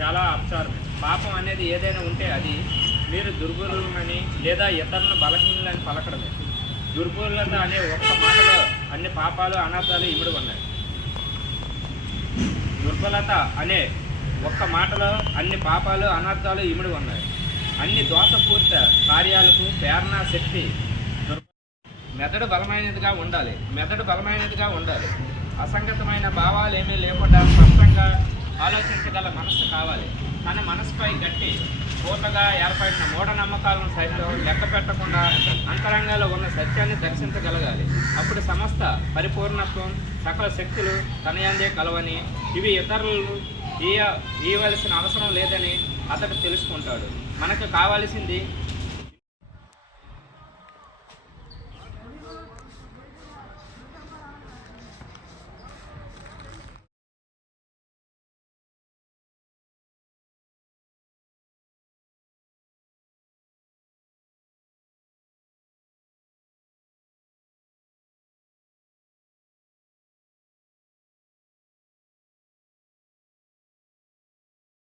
చాలా అపచారమే పాపం అనేది ఏదైనా ఉంటే అది మీరు దుర్బలులని లేదా ఇతరులను బలహీనలని పలకడమే. దుర్బలత అనే ఒక్క మాటలో అన్ని పాపాలు అనాథాలు ఇమిడి ఉన్నాయి. దుర్బలత అనే ఒక్క మాటలో అన్ని పాపాలు అనార్థాలు ఇమిడి ఉన్నాయి. అన్ని దోషపూరిత కార్యాలకు ప్రేరణ శక్తి మెదడు బలమైనదిగా ఉండాలి. మెదడు బలమైనదిగా ఉండాలి. అసంగతమైన భావాలు ఏమీ లేకుండా ఆలోచించగల మనస్సు కావాలి. తన మనసుపై గట్టి పూర్తగా ఏర్పడిన మూఢనమ్మకాలను సైతం లెక్క పెట్టకుండా అంతరంగంలో ఉన్న సత్యాన్ని దర్శించగలగాలి. అప్పుడు సమస్త పరిపూర్ణత్వం సకల శక్తులు తనయందే కలవని ఇవి ఇతరులు ఇయ ఇవ్వవలసిన అవసరం లేదని అతడు తెలుసుకుంటాడు. మనకు కావలసింది